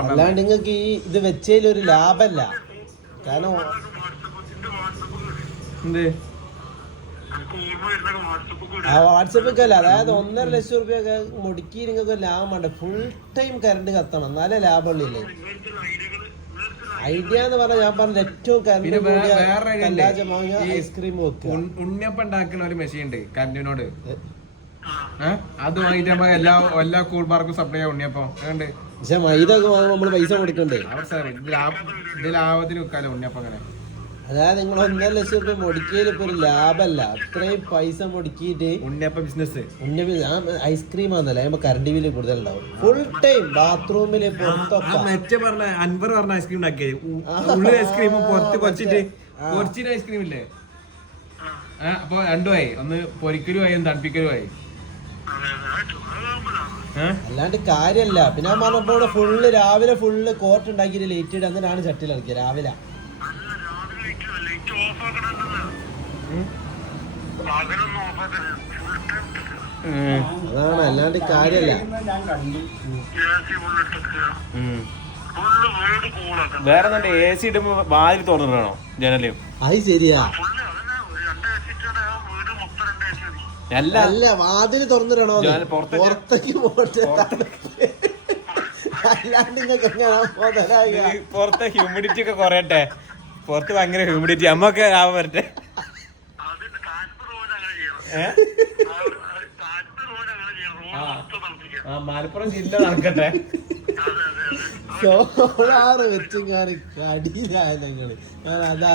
അല്ലാണ്ട് നിങ്ങൾക്ക് ഈ ഇത് വെച്ചതിൽ ഒരു ലാഭമല്ല. കാരണം ആ വാട്സപ്പൊക്കെ അല്ല, അതായത് 1.5 ലക്ഷം റുപ്യൊക്കെ മുടക്കി നിങ്ങൾക്ക് ലാഭം വേണ്ട. ഫുൾ ടൈം കറണ്ട് കത്തണം, എന്നാലേ ലാഭമുള്ളില്ലേ. ഐഡിയ എന്ന് പറഞ്ഞാൽ ഞാൻ പറഞ്ഞ ഏറ്റവും കറണ്ട് ഐസ്ക്രീം വെക്കുക. ഉണ്ണിയപ്പം ഉണ്ടാക്കുന്ന ഒരു മെഷീൻ ഉണ്ട് കറണ്ടിനോട്, അത് വാങ്ങിട്ട് എല്ലാ കൂൾ ബാർക്കും സപ്ലൈ ചെയ്യാം ഉണ്ണിയപ്പം. അതുകൊണ്ട് പക്ഷെ മൈദ ഒക്കെ വാങ്ങുമ്പോൾ നമ്മള് പൈസ കൊടുക്കണ്ടേ? ഇത് ലാഭത്തിന് വെക്കാലോ ഉണ്ണിയപ്പം. അങ്ങനെ അതായത് നിങ്ങൾ 1.5 ലക്ഷം റുപ്യ മുടക്കിയതിൽ ഇപ്പൊ ഒരു ലാഭമല്ല. അത്രയും പൈസ മുടക്കിയിട്ട് ഉണ്ണിയപ്പം ബിസിനസ്, ഐസ്ക്രീം ആണെന്നല്ല അതിന് കറണ്ട് ബില്ല് കൂടുതലുണ്ടാവും. ഫുൾ ടൈം ബാത്റൂമില് പുറത്തൊക്കെ പറഞ്ഞ അൻവർ പറഞ്ഞ ഐസ്ക്രീം ഉണ്ടാക്കിയത് ഉള്ളിൽ ഐസ്ക്രീം പുറത്ത് കുറച്ചിട്ട് ഐസ്ക്രീം ഇല്ലേ. അപ്പൊ രണ്ടുമായി, ഒന്ന് പൊരിക്കലുമായി ഒന്ന് തണുപ്പിക്കലുമായി. അല്ലാണ്ട് കാര്യല്ല. പിന്നെ ഞാൻ പറഞ്ഞപ്പോ ഫുള്ള് രാവിലെ ഫുള്ള് കോർട്ട് ഉണ്ടാക്കിയിട്ട് ലേറ്റ് ഇട്ട് എന്നിട്ടാണ് ചട്ടിയിൽ ഇറക്കിയത് രാവിലെ. അതാണ്, അല്ലാണ്ട് കാര്യല്ല. വേറെ AC ഇടുമ്പോ വാതിൽ തുറന്നിടണോ ജനലും? അത് ശരിയാ. അല്ല, വാതില് തുറന്നിടണോ? പുറത്തേക്ക് പോട്ടെ. അല്ലാണ്ട് പുറത്തെ ഹ്യൂമിഡിറ്റി ഒക്കെ കുറയട്ടെ. പുറത്ത് ഭയങ്കര ഹ്യൂമിഡിറ്റി, അമ്മക്ക് ലാഭം വരട്ടെ. മലപ്പുറം ജില്ല നടക്കട്ടെ. സോളാറ് വെച്ചും കടിയിലായ ഞങ്ങള്. ഞാൻ അതാ